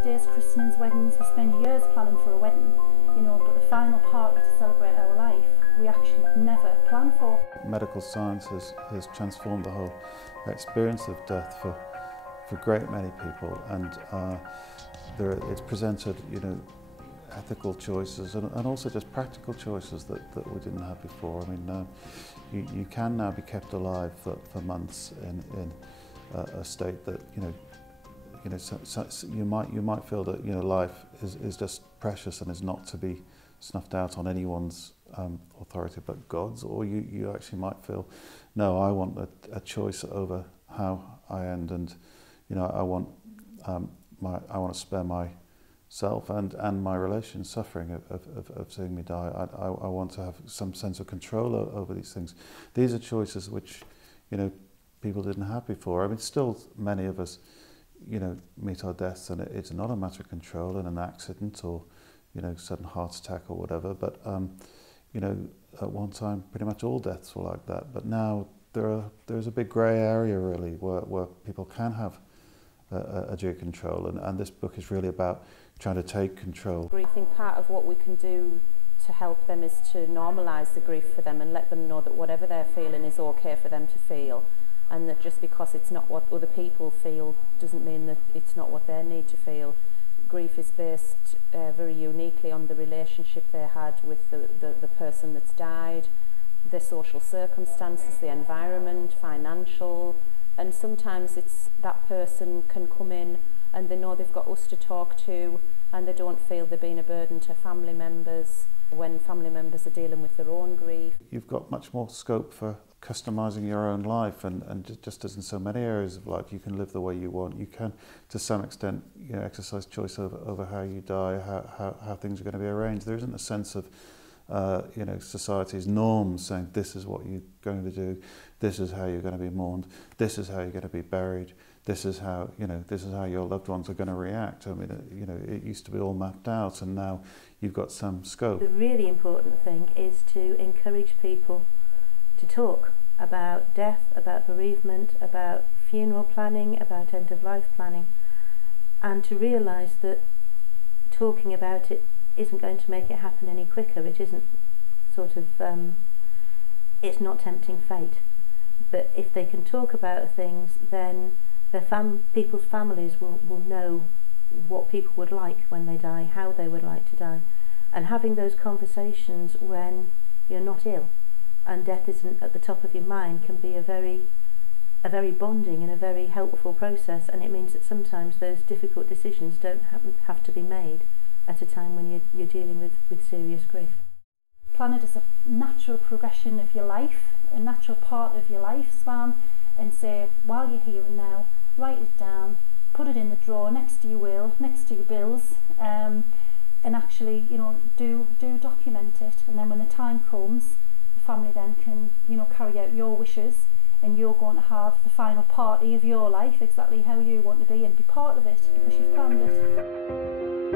birthdays, christenings, weddings. We spend years planning for a wedding, you know, but the final party to celebrate our life, we actually never plan for. Medical science has transformed the whole experience of death for a great many people, and it's presented, you know, ethical choices and also just practical choices that we didn't have before. I mean, you can now be kept alive for months in a state that, you might feel that, you know, life is just precious and is not to be snuffed out on anyone's authority but God's, or you actually might feel, no, I want a choice over how I end, and, you know, I want to spare myself and my relation suffering of seeing me die. I want to have some sense of control over these things. These are choices which, you know, people didn't have before. I mean, still many of us, you know, meet our deaths and it's not a matter of control in an accident or, you know, sudden heart attack or whatever. But, you know, at one time, pretty much all deaths were like that. But now there's a big grey area, really, where people can have a degree of control. And this book is really about trying to take control. I think part of what we can do to help them is to normalise the grief for them and let them know that whatever they're feeling is okay for them to feel, and that just because it's not what other people feel doesn't mean that it's not what they need to feel. Grief is based very uniquely on the relationship they had with the person that's died, their social circumstances, the environment, financial, and sometimes it's that person can come in and they know they've got us to talk to and they don't feel they're being a burden to family members when family members are dealing with their own grief. You've got much more scope for customising your own life, and just as in so many areas of life, you can live the way you want. You can, to some extent, you know, exercise choice over how you die, how things are going to be arranged. There isn't a sense of you know, society's norms saying this is what you're going to do, this is how you're going to be mourned, this is how you're going to be buried, this is how, you know, this is how your loved ones are going to react. I mean, you know, it used to be all mapped out, and now you've got some scope. The really important thing is to encourage people to talk about death, about bereavement, about funeral planning, about end-of-life planning, and to realise that talking about it isn't going to make it happen any quicker. It isn't sort of, it's not tempting fate. But if they can talk about things, then people's families will know what people would like when they die, how they would like to die. And having those conversations when you're not ill and death isn't at the top of your mind can be a very bonding and a very helpful process, and it means that sometimes those difficult decisions don't have to be made at a time when you're dealing with serious grief. Plan it as a natural progression of your life, a natural part of your lifespan, and say, while you're here and now, write it down, put it in the drawer next to your will, next to your bills, and actually, you know, do document it. And then when the time comes, the family then can, you know, carry out your wishes, and you're going to have the final party of your life exactly how you want to be and be part of it because you've planned it.